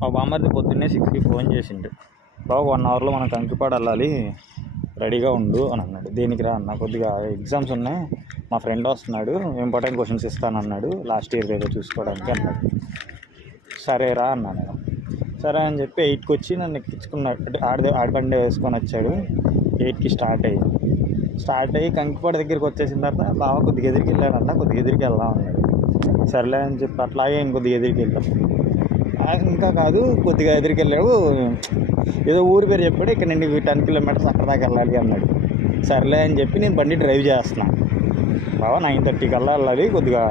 మా బామ్మర్ది పొద్దున్నే 6కి ఫోన్ చేసిండు. బాబు 1 అవర్లో మనం కంకిపాడు వెళ్ళాలి, రెడీగా ఉండు అని అన్నాడు. దేనికి రా అన్న, కొద్దిగా ఎగ్జామ్స్ ఉన్నాయి, మా ఫ్రెండ్ వస్తున్నాడు, ఇంపార్టెంట్ క్వశ్చన్స్ ఇస్తానన్నాడు, లాస్ట్ ఇయర్ ఏదో చూసుకోవడానికి అన్నాడు. సరేరా అన్నా నేను. సరే అని చెప్పి 8కి వచ్చి నన్ను ఎక్కించుకున్నాడు. అంటే ఆడబండి వేసుకొని వచ్చాడు. 8కి స్టార్ట్ అయ్యి కంకిపాడు దగ్గరికి వచ్చేసిన తర్వాత బావ కొద్దిగా ఎదురికి వెళ్ళాడన్న, కొద్దిగా ఎదురికి వెళ్దాం అన్నాడు. సర్లే అని చెప్పి అట్లాగే ఇంకొద్దిగా ఎదురికి వెళ్ళాం. ఇంకా కాదు, కొద్దిగా ఎదురికి వెళ్ళాడు, ఏదో ఊరి పేరు చెప్పాడు, ఇక్కడ నుండి 10 కిలోమీటర్స్ అక్కడ దాకా వెళ్ళాలి అన్నాడు. సర్లే అని చెప్పి నేను బండి డ్రైవ్ చేస్తున్నా. బాబా 9:30 కల్లా వెళ్ళాలి, కొద్దిగా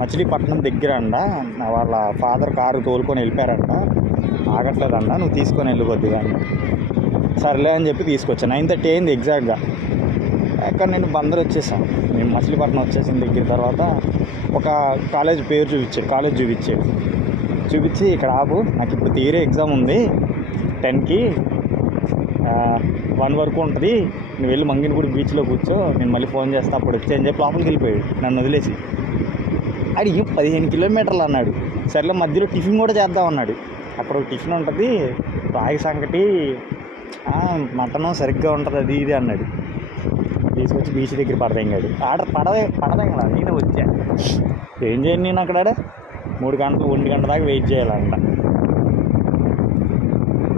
మచిలీపట్నం దగ్గర అంట, వాళ్ళ ఫాదర్ కారు తోలుకొని వెళ్ళిపోయారంట, ఆగట్లేదంట, నువ్వు తీసుకొని వెళ్ళు కొద్దిగా అని. సర్లే అని చెప్పి తీసుకొచ్చాను. 9:30 అయింది ఎగ్జాక్ట్గా. అక్కడ నేను బందర్ వచ్చేసాను. నేను మచిలీపట్నం వచ్చేసిన దగ్గర తర్వాత ఒక కాలేజ్ పేరు చూపించి ఇక్కడ ఆపు, నాకు ఇప్పుడు థియరీ ఎగ్జామ్ ఉంది 10కి, 1 వరకు ఉంటుంది, నువ్వు వెళ్ళి మంగినపూడి బీచ్లో కూర్చో, నేను మళ్ళీ ఫోన్ చేస్తా అప్పుడు వచ్చి అని చెప్పి లోపలికి వెళ్ళిపోయాడు నన్ను వదిలేసి. అడిగి 15 కిలోమీటర్లు అన్నాడు. సర్లే మధ్యలో టిఫిన్ కూడా చేద్దాం అన్నాడు. అక్కడ ఒక టిఫిన్ ఉంటుంది, రాగి సంకటి, మటను సరిగ్గా ఉంటుంది, అది ఇది అన్నాడు. తీసుకొచ్చి బీచ్ దగ్గర పడదెంగాడు. పడదెంగడా నేనే వచ్చా. ఏం చేయండి, నేను అక్కడ 3 గంటలు 1 గంట దాకా వెయిట్ చేయాలంట.